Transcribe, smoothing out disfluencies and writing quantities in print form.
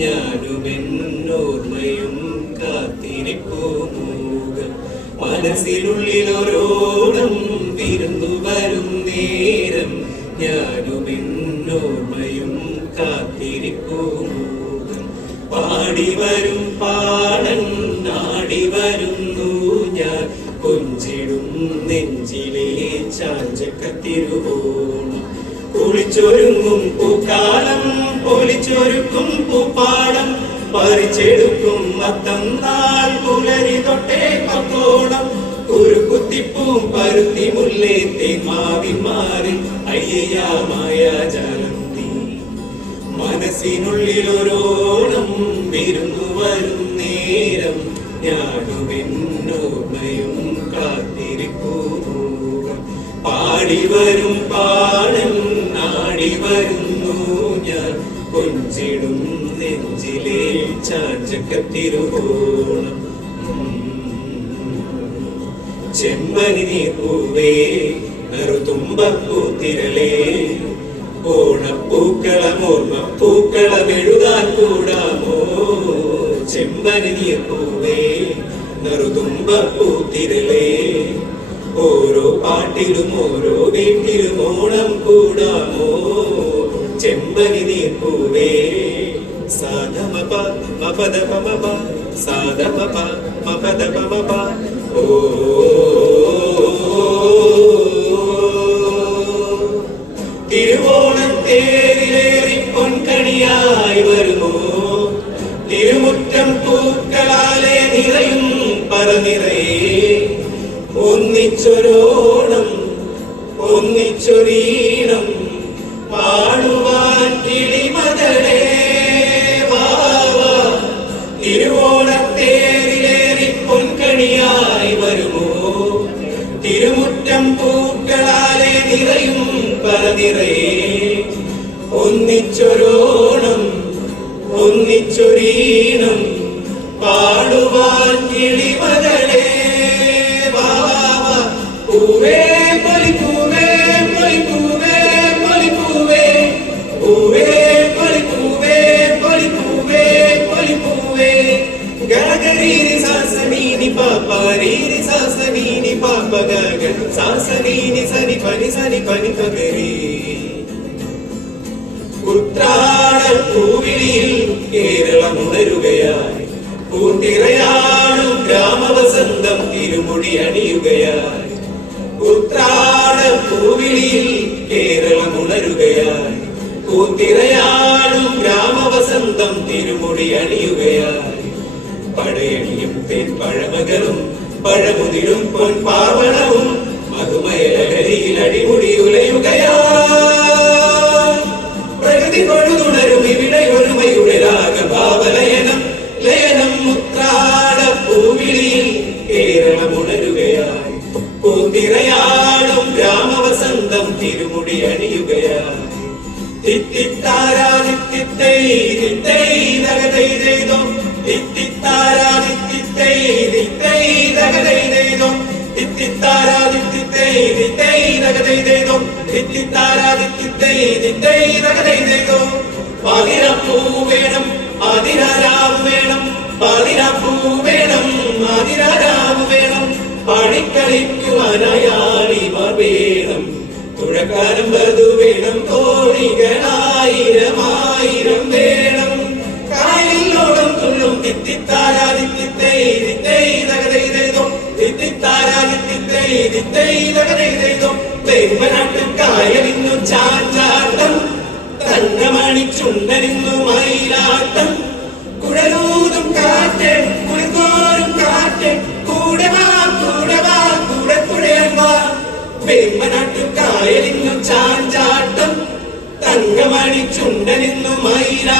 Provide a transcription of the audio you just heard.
ഞാനുമെന്നോർമ്മയും കാത്തിരിപ്പൂമൂകം മനസ്സിനുള്ളിലൊരോണം വിരുന്നു വരും നേരം ഞാനുമെന്നോർമ്മയും കാത്തിരിപ്പൂമൂകം പാടി വരും പാടൻ നാടി വരുന്നു ഞാൻ കൊഞ്ചിടും നെഞ്ചിലെ ചാഞ്ചക്കത്തിരുവോണം കുളിച്ചൊരുങ്ങും പൂക്കാലം പൊലിച്ചൊരുക്കും പൂപ്പാടം പറിച്ചെടുക്കും മത്തം നാൾ പുലരി തൊട്ടേ പക്കോണം കുറുകുത്തിപ്പൂം പരുത്തി മുല്ലേ തേമാവി മാറി അയ്യയാമായ ജലന്തി മനസ്സിനുള്ളിലൊരോണം വിരുന്നു വരും നേരം ഞാനുമെന്നോർമ്മയും കാത്തിരിപ്പൂമൂകം പാടി വരും പാടൻ നാടി വരുന്നു ഞാൻ കൊഞ്ചിടും നെഞ്ചിലെ ചാഞ്ചക്കത്തിരുവോണം ചെമ്പനി നീർപ്പൂവേ നറുതുമ്പപ്പൂത്തിരലേ ഓണപ്പൂക്കളമോർമ്മപ്പൂക്കളമെഴുതാൻ കൂടാമോ ചെമ്പനി നീർപ്പൂവേ നറുതുമ്പപ്പൂത്തിരലേ ഓരോ പാട്ടിലും ഓരോ വീട്ടിലും ഓണം കൂടാമോ ചെമ്പനി നീർപ്പൂവേ സാധമപ മപദപമപ സാധമപ മപദപമപ ഓ തിരുവോണത്തേരിലേറി പൊൻകണിയായി വരുമോ തിരുമുറ്റം പൂക്കളാലെ നിറയും പറനിറയേ ഒന്നിച്ചൊരോണം ഒന്നിച്ചൊരീണം പാടുവാൻ കിളിമകളേ വാവാ തിരുവോണത്തേരിലേറി പൊൻകണിയായി വരുമോ തിരുമുറ്റം പൂക്കളാലെ നിറയും പറനിറയേ ഒന്നിച്ചൊരോണം ഒന്നിച്ചൊരീണം പാടുവാൻ കിളിമകളേ പൂവേ പൊലിപ്പൂവേ പൊലിപ്പൂവേ പൊലിപ്പൂവേ പൂവേ പൊലിപ്പൂവേ പൊലിപ്പൂവേ പൊലിപ്പൂവേ ഗഗരീരി സാസനീനി പാപ്പാരീരി സാസനീനി പാപ്പ ഗഗ സാസനീനി സനി പനി പഗരീ ഉത്രാട പൂവിളിയിൽ കേരളം ഉണരുകയായി പൂത്തിറയാടും ഗ്രാമവസന്തം തിരുമുടി അണിയുകയായി ഉത്രാട പൂവിളിയിൽ കേരളം ഉണരുകയായി പൂത്തിറയാടും ഗ്രാമവസന്തം തിരുമുടി അണിയുകയായി പടയണിയും തേൻ പഴമകളും പഴമുതിരും പൊൻപാവണവും മധുമയലഹരിയിൽ അടിമുടി ഉലയുകയായി പ്രകൃതി കൊഴുതുണരും ഇവിടെ ഒരുമയുടെ രാഗഭാവലയനം ലയനം ഉത്രാട പൂവിളിയിൽ കേരളം ഉണരുകയായി പൂത്തിറയാടും ഗ്രാമവസന്തം തിരുമുടി അണിയുകയായി തിത്തിത്താരാ തിത്തിത്തൈ തിത്തൈ തകതൈ ചെയ്തോ തിത്തിത്താരാ തിത്തിത്തൈ തിത്തൈ തകതൈ ചെയ്തോ തിത്തിത്താരാ തിത്തിത്തൈ തിത്തൈ തകതൈ ചെയ്തോ തിത്തിത്താരാ തിത്തിത്തൈ തിത്തൈ തകതൈ ചെയ്തോ പാതിരപ്പൂ വേണം ആതിരാരാവ് വേണം പാതിരപ്പൂ വേണം ആതിരാരാവ് വേണം പാടിക്കളിക്കുവാനായാളിമാർ വേണം തുഴക്കാരം വധു വേണം തോണികളായിരം വേണം കായലിലോളം തുള്ളും തിത്തിത്താരാ തിത്തിത്തൈ തിത്തൈ തകതൈ ചെയ്തോ തിത്തിത്താരാ തിത്തിത്തൈ തിത്തൈ തകതൈ ചെയ്തോ വെമ്പനാട്ടും കായലിന്നു ചാഞ്ചാട്ടം തങ്കമണിച്ചുണ്ടനിന്നു മയിലാട്ടം കുഴലൂതും കാറ്റ് കുളിർത്തോറും കാറ്റ് കൂടെ വാ കൂടെ തുഴയാൻ വാ വെമ്പനാട്ടും കായലിന്നു ചാഞ്ചാട്ടം തങ്കമണിച്ചുണ്ടനിന്നു മയിലാട്ടം